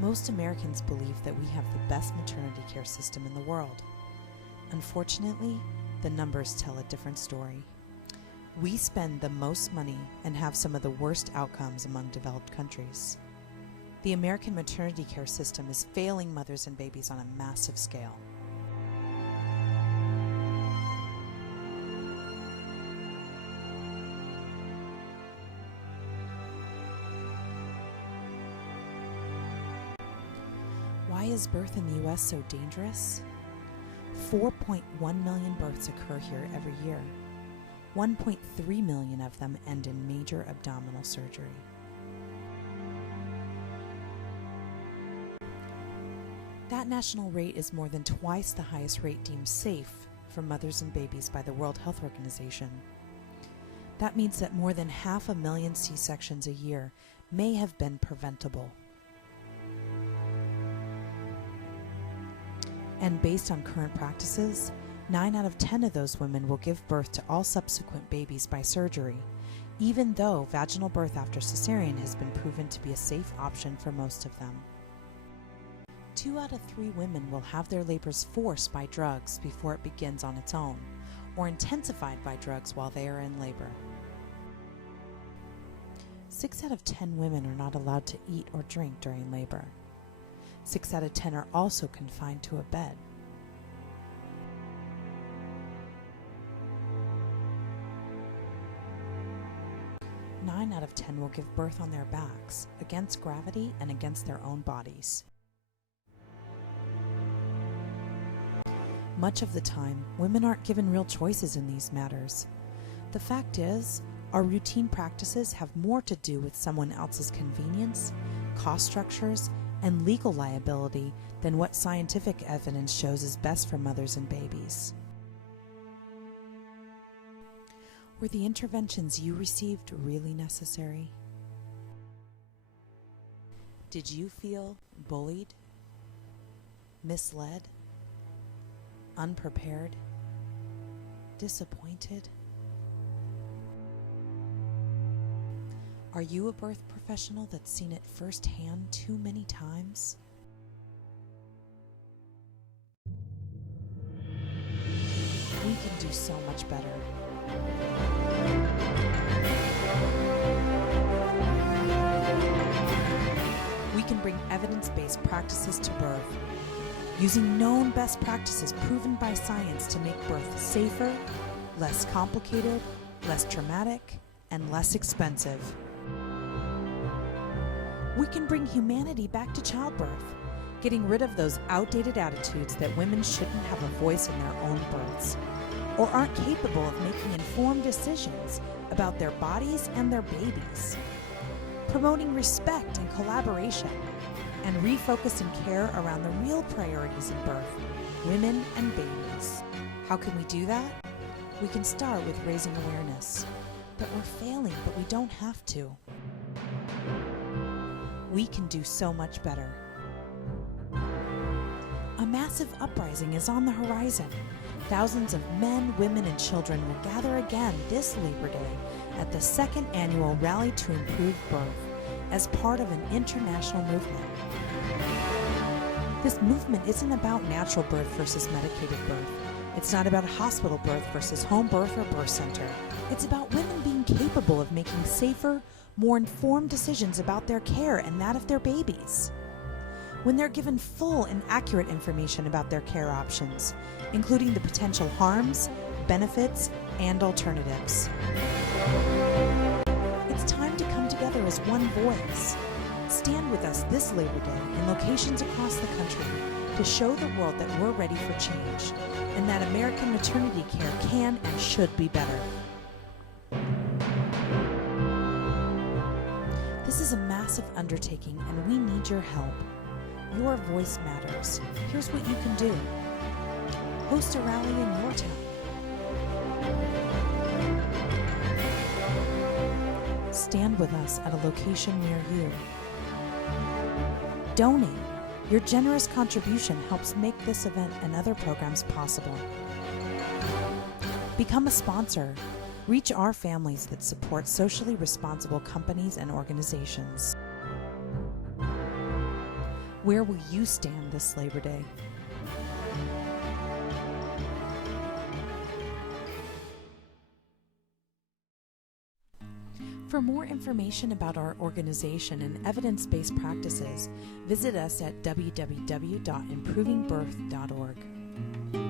Most Americans believe that we have the best maternity care system in the world. Unfortunately, the numbers tell a different story. We spend the most money and have some of the worst outcomes among developed countries. The American maternity care system is failing mothers and babies on a massive scale. Why is birth in the U.S. so dangerous? 4.1 million births occur here every year. 1.3 million of them end in major abdominal surgery. That national rate is more than twice the highest rate deemed safe for mothers and babies by the World Health Organization. That means that more than 500,000 C-sections a year may have been preventable. And based on current practices, 9 out of 10 of those women will give birth to all subsequent babies by surgery, even though vaginal birth after cesarean has been proven to be a safe option for most of them. 2 out of 3 women will have their labors forced by drugs before it begins on its own, or intensified by drugs while they are in labor. 6 out of 10 women are not allowed to eat or drink during labor. 6 out of 10 are also confined to a bed. Nine out of 10 will give birth on their backs, against gravity and against their own bodies. Much of the time, women aren't given real choices in these matters. The fact is, our routine practices have more to do with someone else's convenience, cost structures, and legal liability than what scientific evidence shows is best for mothers and babies. Were the interventions you received really necessary? Did you feel bullied, misled, unprepared, disappointed? Are you a birth professional that's seen it firsthand too many times? We can do so much better. We can bring evidence-based practices to birth, using known best practices proven by science to make birth safer, less complicated, less traumatic, and less expensive. We can bring humanity back to childbirth, getting rid of those outdated attitudes that women shouldn't have a voice in their own births, or aren't capable of making informed decisions about their bodies and their babies. Promoting respect and collaboration, and refocusing care around the real priorities in birth, women and babies. How can we do that? We can start with raising awareness that we're failing, but we don't have to. We can do so much better. A massive uprising is on the horizon. Thousands of men, women, and children will gather again this Labor Day at the 2nd annual Rally to Improve Birth as part of an international movement. This movement isn't about natural birth versus medicated birth. It's not about hospital birth versus home birth or birth center. It's about women being capable of making safer, more informed decisions about their care and that of their babies. When they're given full and accurate information about their care options, including the potential harms, benefits, and alternatives. It's time to come together as one voice. Stand with us this Labor Day in locations across the country to show the world that we're ready for change and that American maternity care can and should be better. This is a massive undertaking and we need your help. Your voice matters. Here's what you can do. Host a rally in your town. Stand with us at a location near you. Donate. Your generous contribution helps make this event and other programs possible. Become a sponsor. Reach our families that support socially responsible companies and organizations. Where will you stand this Labor Day? For more information about our organization and evidence-based practices, visit us at www.ImprovingBirth.org.